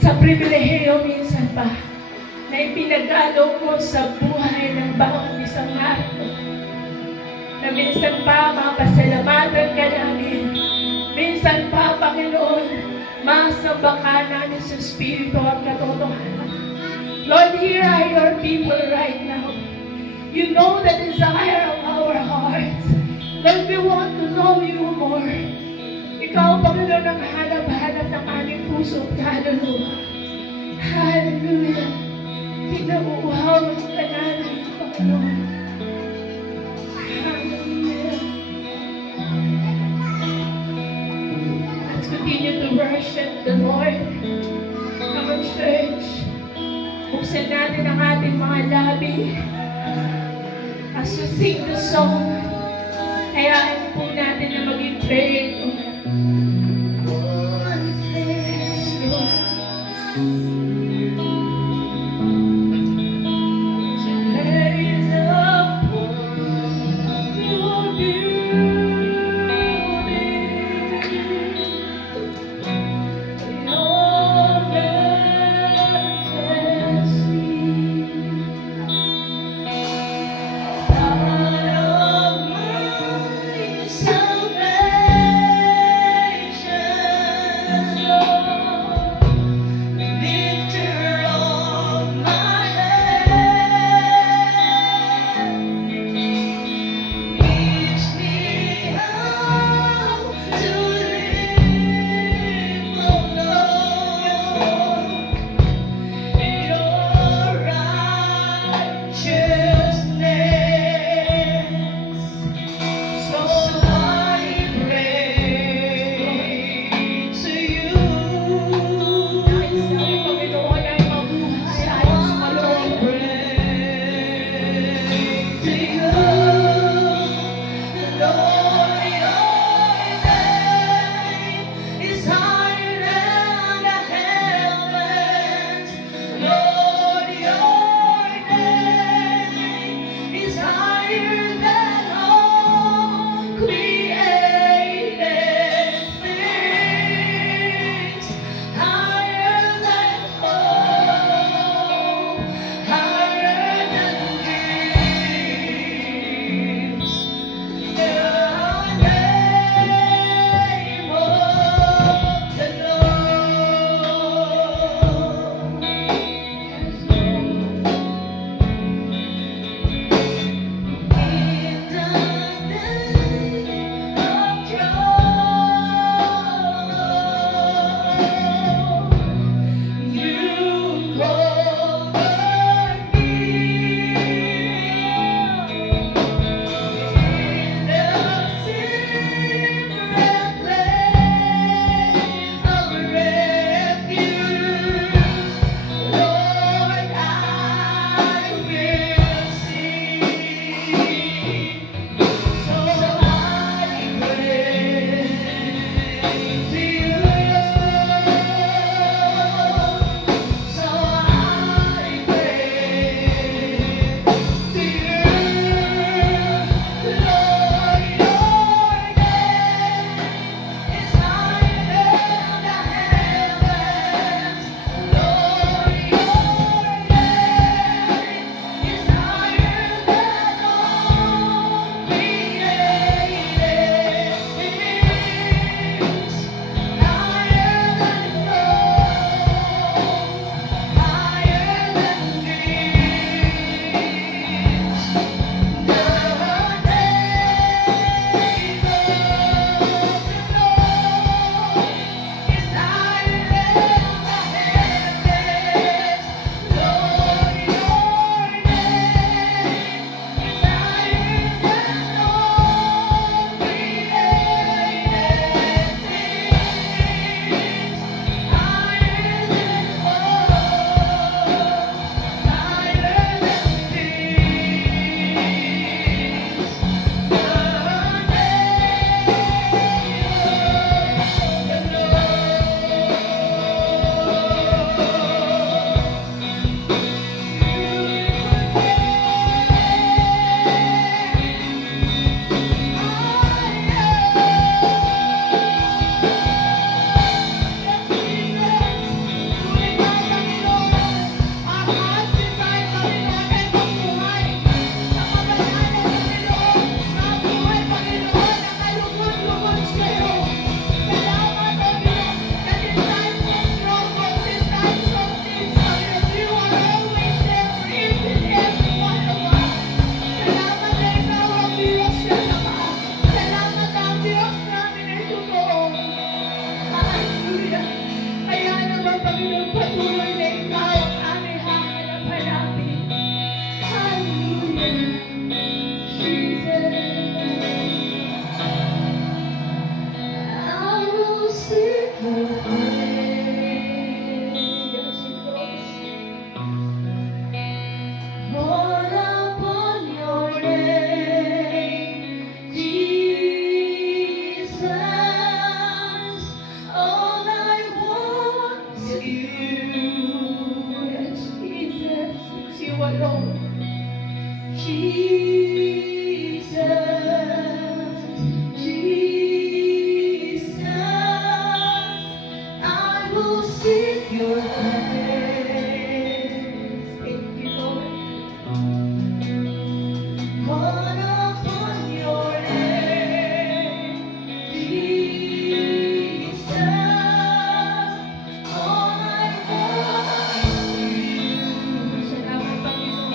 sa pribilehiyo minsan pa na ipinagalo mo sa buhay ng bawat isang narito. Na minsan pa mapasalamatan ka namin. Minsan pa, Panginoon, masamba ka namin sa Espiritu at katotohanan. Lord, here are your people right now. You know the desire of our hearts. Lord, we want to know you more. Ikaw, Panginoon, ang hanap-hanap ng aming puso at kaluluwa. Hallelujah. Pinauuhawan ka namin, Panginoon. Hallelujah. Let's continue to worship the Lord. Come on, church. Buksan natin ang ating mga labi as we sing the song. Hayaan po natin na maging prayed. Salvation. will seek your face. Thank you, Lord. Call upon your name, Jesus. All I want is you. Salamat, Panginoon.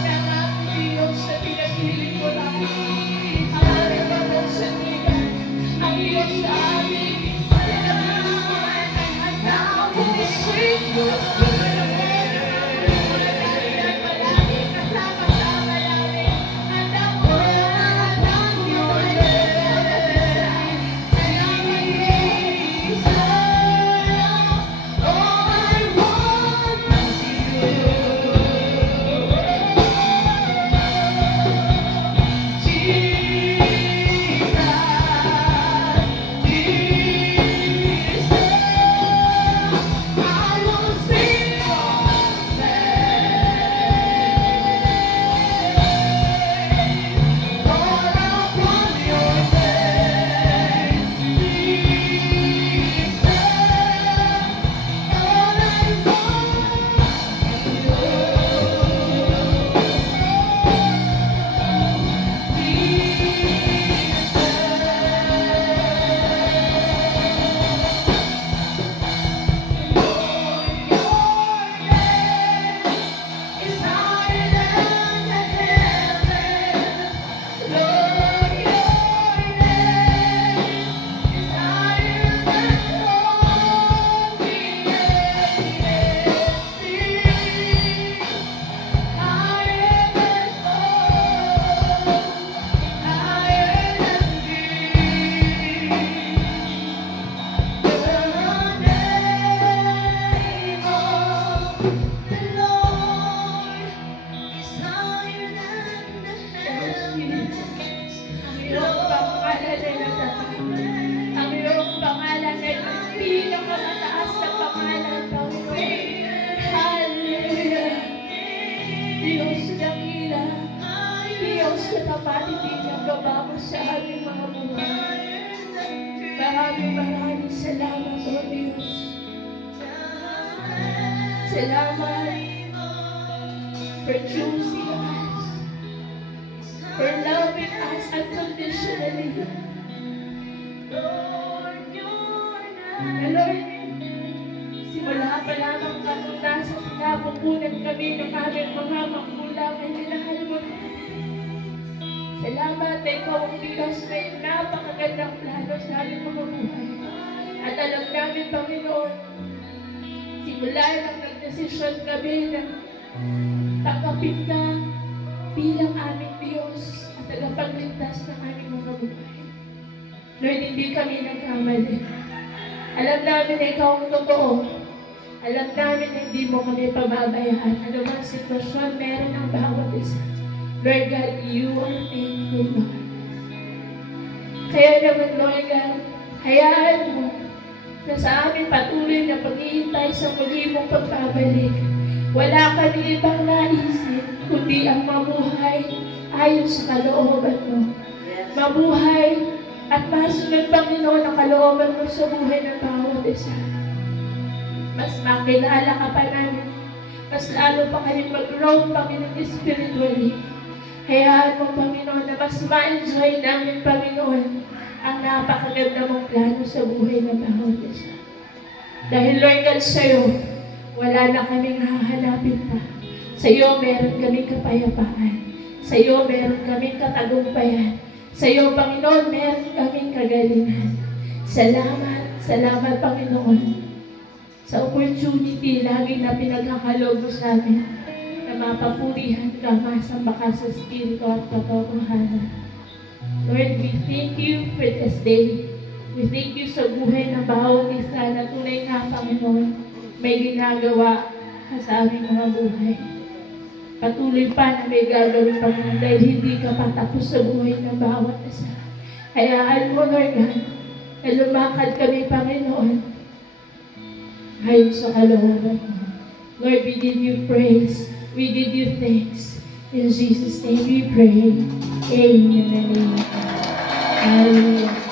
Salamat, Diyos, sa pinaghiling mo namin. Ang aming mga sandigan, ang Diyos sa amin. Salamat, ang now will sing your Maraming salamat, O Diyos. Salamat for choosing us, for loving us unconditionally. Lord, simula pa lamang kami nasa sinapupunan kami ng aming mga magulang ay minahal mo na. Salamat na ikaw ang Diyos na yung napakagandang plano sa aming mga buhay. At alam namin, Panginoon, simula nang nagdesisyon kami na tanggapin ka bilang aming Diyos at tagapagligtas ng aming mga buhay. Lord, hindi kami nagkamali. Alam namin na ikaw ang totoo. Alam namin na hindi mo kami pababayaan. Ano bang sitwasyon meron ng bawat isa. Lord God, you are faithful, Lord. Kaya naman, Lord God, hayaan mo na sa amin patuloy na paghihintay sa muli mong pagbabalik. Wala kami ibang naisip, kundi ang mabuhay ayon sa kalooban mo. Mabuhay at masunod, Panginoon, ang kalooban mo sa buhay ng bawat isa. Mas makilala ka pa namin. Mas lalo pa kami mag-grow, Panginoon, spiritually. Hayaan mo, Panginoon, na mas ma-enjoy namin, Panginoon, ang napakaganda mong plano sa buhay ng bawat isa. Dahil, Lord God, sa'yo, wala na kaming hahanapin pa. Sa'yo, meron kaming kapayapaan. Sa'yo, meron kaming katagumpayan. Sa'yo, Panginoon, meron kaming kagalingan. Salamat, salamat, Panginoon, sa opportunity lagi na pinagkakaloob mo sa amin na mapapurihan ka, masamba ka sa Espiritu at katotohanan. Lord, we thank you for this day. We thank you sa buhay ng bawat isa na tunay nga, Panginoon, may ginagawa ka sa aming mga buhay. Patuloy pa na may gagawin, Panginoon, dahil hindi ka patapos sa buhay ng bawat isa. Hayaan mo, Lord God, na lumakad kami, Panginoon, ayon sa kalooban mo. Lord, we give you praise. We give you thanks. In Jesus' name we pray. Amen and amen. Hallelujah.